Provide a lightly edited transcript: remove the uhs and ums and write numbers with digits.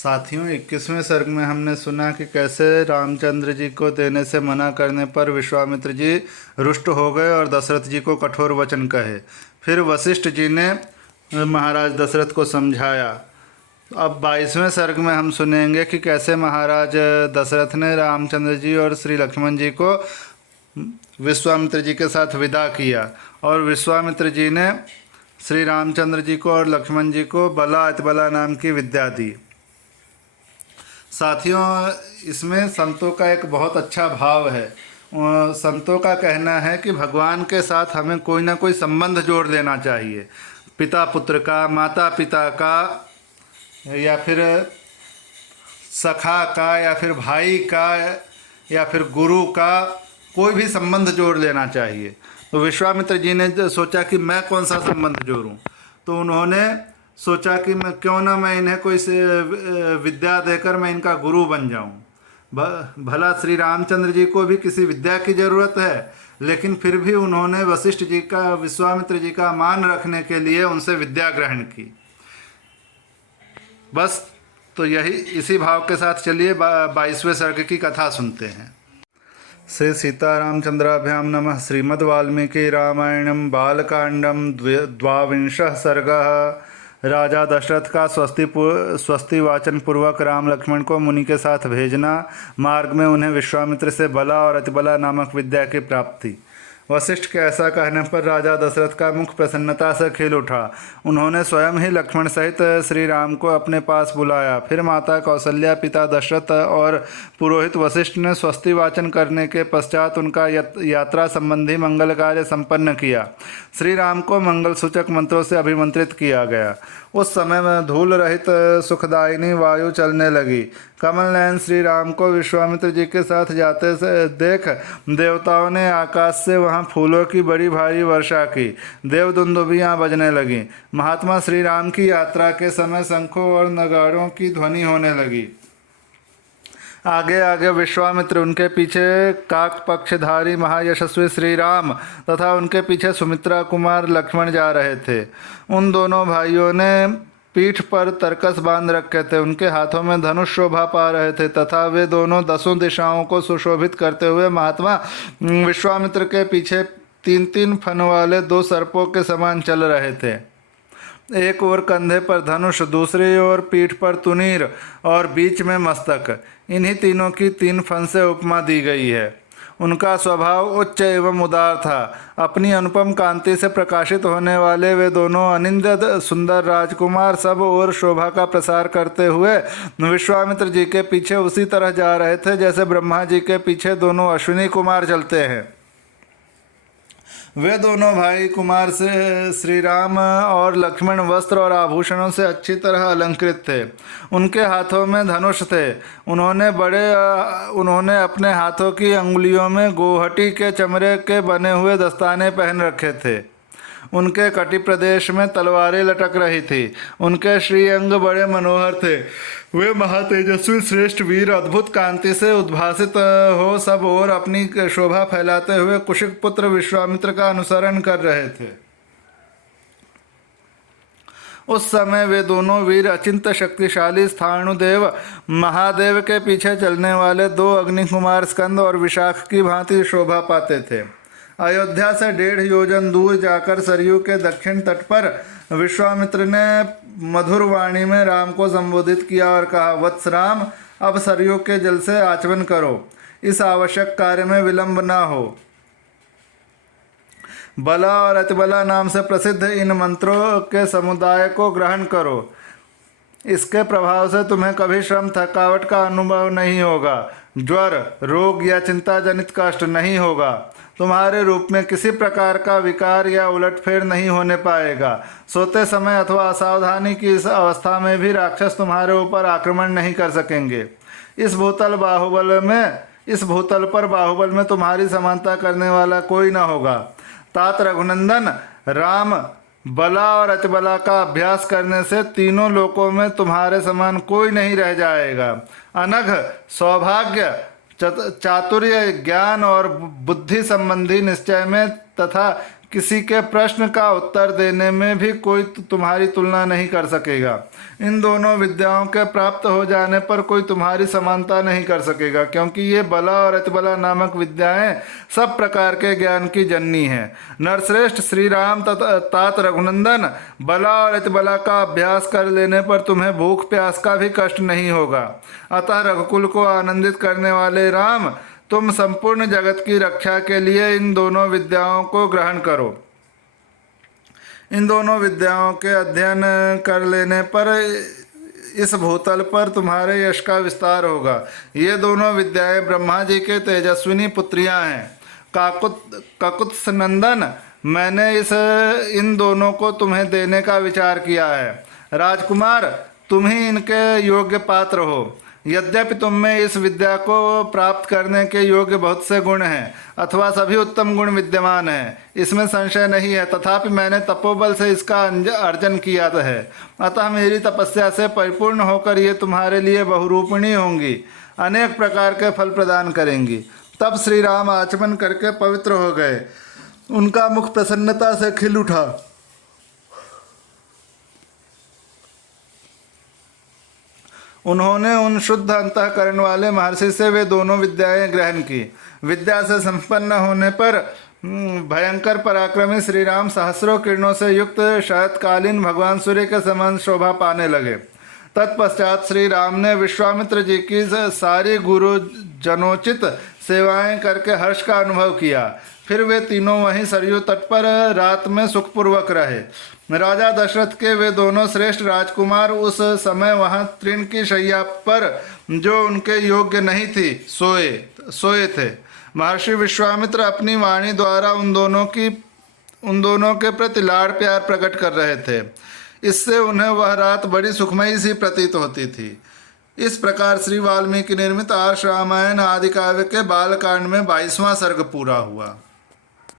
साथियों, 21वें सर्ग में हमने सुना कि कैसे रामचंद्र जी को देने से मना करने पर विश्वामित्र जी रुष्ट हो गए और दशरथ जी को कठोर वचन कहे। फिर वशिष्ठ जी ने महाराज दशरथ को समझाया। अब 22वें सर्ग में हम सुनेंगे कि कैसे महाराज दशरथ ने रामचंद्र जी और श्री लक्ष्मण जी को विश्वामित्र जी के साथ विदा किया और विश्वामित्र जी ने श्री रामचंद्र जी को और लक्ष्मण जी को बला अतिबला नाम की विद्या दी। साथियों, इसमें संतों का एक बहुत अच्छा भाव है। संतों का कहना है कि भगवान के साथ हमें कोई ना कोई संबंध जोड़ देना चाहिए। पिता पुत्र का, माता पिता का, या फिर सखा का, या फिर भाई का, या फिर गुरु का, कोई भी संबंध जोड़ लेना चाहिए। तो विश्वामित्र जी ने सोचा कि मैं कौन सा संबंध जोड़ूं, तो उन्होंने सोचा कि मैं इन्हें कोई से विद्या देकर मैं इनका गुरु बन जाऊं। भला श्री रामचंद्र जी को भी किसी विद्या की ज़रूरत है, लेकिन फिर भी उन्होंने वशिष्ठ जी का, विश्वामित्र जी का मान रखने के लिए उनसे विद्या ग्रहण की। बस, तो यही इसी भाव के साथ चलिए 22वें सर्ग की कथा सुनते हैं। श्री सीतारामचंद्राभ्याम नमः। श्रीमद् वाल्मीकि रामायणम बालकांडम द्वाविंशः सर्गः। राजा दशरथ का स्वस्ति वाचन पूर्वक राम लक्ष्मण को मुनि के साथ भेजना, मार्ग में उन्हें विश्वामित्र से बला और अतिबला नामक विद्या की प्राप्ति। वशिष्ठ के ऐसा कहने पर राजा दशरथ का मुख प्रसन्नता से खिल उठा। उन्होंने स्वयं ही लक्ष्मण सहित श्री राम को अपने पास बुलाया। फिर माता कौशल्या, पिता दशरथ और पुरोहित वशिष्ठ ने स्वस्ति वाचन करने के पश्चात उनका यात्रा संबंधी मंगल कार्य संपन्न किया। श्री राम को मंगल सूचक मंत्रों से अभिमंत्रित किया गया। उस समय में धूल रहित सुखदायिनी वायु चलने लगी। कमल नयन श्री राम को विश्वामित्र जी के साथ जाते से देख देवताओं ने आकाश से वहां फूलों की बड़ी भारी वर्षा की। देवदुंदुभियां बजने लगी। महात्मा श्री राम की यात्रा के समय शंखों और नगाड़ों की ध्वनि होने लगी। आगे आगे विश्वामित्र, उनके पीछे काक पक्षधारी महायशस्वी श्री राम तथा उनके पीछे सुमित्रा कुमार लक्ष्मण जा रहे थे। उन दोनों भाइयों ने पीठ पर तरकस बांध रखे थे। उनके हाथों में धनुष शोभा पा रहे थे तथा वे दोनों 10 दिशाओं को सुशोभित करते हुए महात्मा विश्वामित्र के पीछे 3-3 फन वाले 2 सर्पों के समान चल रहे थे। एक ओर कंधे पर धनुष, दूसरी ओर पीठ पर तुनीर और बीच में मस्तक। इन्हीं तीनों की 3 फन से उपमा दी गई है। उनका स्वभाव उच्च एवं उदार था। अपनी अनुपम कांति से प्रकाशित होने वाले वे दोनों अनिंद्य सुंदर राजकुमार सब ओर शोभा का प्रसार करते हुए विश्वामित्र जी के पीछे उसी तरह जा रहे थे जैसे ब्रह्मा जी के पीछे दोनों अश्विनी कुमार चलते हैं। वे दोनों भाई कुमार से श्री राम और लक्ष्मण वस्त्र और आभूषणों से अच्छी तरह अलंकृत थे। उनके हाथों में धनुष थे। उन्होंने अपने हाथों की अंगुलियों में गोहटी के चमड़े के बने हुए दस्ताने पहन रखे थे। उनके कटी प्रदेश में तलवारें लटक रही थी। उनके श्रीअंग बड़े मनोहर थे। वे महातेजस्वी श्रेष्ठ वीर अद्भुत कांति से उद्भासित हो सब ओर अपनी शोभा फैलाते हुए कुशिक पुत्र विश्वामित्र का अनुसरण कर रहे थे। उस समय वे दोनों वीर अचिंत शक्तिशाली स्थाणुदेव महादेव के पीछे चलने वाले 2 अग्निकुमार स्कंद और विशाख की भांति शोभा पाते थे। अयोध्या से 1.5 योजन दूर जाकर सरयू के दक्षिण तट पर विश्वामित्र ने मधुर वाणी में राम को संबोधित किया और कहा, वत्स राम, अब सरयू के जल से आचमन करो। इस आवश्यक कार्य में विलंब न हो। बला और अतिबला नाम से प्रसिद्ध इन मंत्रों के समुदाय को ग्रहण करो। इसके प्रभाव से तुम्हें कभी श्रम थकावट का अनुभव नहीं होगा। ज्वर, रोग या चिंता जनित कष्ट नहीं होगा। तुम्हारे रूप में किसी प्रकार का विकार या उलटफेर नहीं होने पाएगा। सोते समय अथवा असावधानी की इस अवस्था में भी राक्षस तुम्हारे ऊपर आक्रमण नहीं कर सकेंगे। इस भूतल पर बाहुबल में तुम्हारी समानता करने वाला कोई न होगा। तात रघुनंदन राम, बला और अतिबला का अभ्यास करने से तीनों लोकों में तुम्हारे समान कोई नहीं रह जाएगा। अनघ, सौभाग्य, चातुर्य, ज्ञान और बुद्धि संबंधी निश्चय में तथा किसी के प्रश्न का उत्तर देने में भी कोई तुम्हारी तुलना नहीं कर सकेगा। इन दोनों विद्याओं के प्राप्त हो जाने पर कोई तुम्हारी समानता नहीं कर सकेगा, क्योंकि ये बला और अतिबला नामक विद्याएं सब प्रकार के ज्ञान की जननी है। नरश्रेष्ठ श्री राम तात रघुनंदन, बला और अतिबला का अभ्यास कर लेने पर तुम्हें भूख प्यास का भी कष्ट नहीं होगा। अतः रघुकुल को आनंदित करने वाले राम, तुम संपूर्ण जगत की रक्षा के लिए इन दोनों विद्याओं को ग्रहण करो। इन दोनों विद्याओं के अध्ययन कर लेने पर इस भूतल पर तुम्हारे यश का विस्तार होगा। ये दोनों विद्याएं ब्रह्मा जी के तेजस्विनी पुत्रियां हैं। काकुत्स नंदन, मैंने इन दोनों को तुम्हें देने का विचार किया है। राजकुमार, तुम ही इनके योग्य पात्र हो। यद्यपि तुम में इस विद्या को प्राप्त करने के योग्य बहुत से गुण हैं, अथवा सभी उत्तम गुण विद्यमान हैं, इसमें संशय नहीं है, तथापि मैंने तपोबल से इसका अर्जन किया है। अतः मेरी तपस्या से परिपूर्ण होकर ये तुम्हारे लिए बहुरूपिणी होंगी, अनेक प्रकार के फल प्रदान करेंगी। तब श्री राम आचमन करके पवित्र हो गए। उनका मुख प्रसन्नता से खिल उठा। उन्होंने उन शुद्ध अंतःकरण वाले महर्षि से वे दोनों विद्याएं ग्रहण की। विद्या से संपन्न होने पर भयंकर पराक्रमी श्री राम सहस्रों किरणों से युक्त शरतकालीन भगवान सूर्य के समान शोभा पाने लगे। तत्पश्चात श्री राम ने विश्वामित्र जी की सारी गुरुजनोचित सेवाएं करके हर्ष का अनुभव किया। फिर वे तीनों वहीं सरयू तट पर रात में सुखपूर्वक रहे। राजा दशरथ के वे दोनों श्रेष्ठ राजकुमार उस समय वहां तृण की शैया पर, जो उनके योग्य नहीं थी, सोए थे। महर्षि विश्वामित्र अपनी वाणी द्वारा उन दोनों के प्रति लाड़ प्यार प्रकट कर रहे थे। इससे उन्हें वह रात बड़ी सुखमयी सी प्रतीत होती थी। इस प्रकार श्री वाल्मीकि निर्मित आर्ष रामायण आदि काव्य के बालकांड में 22वां सर्ग पूरा हुआ।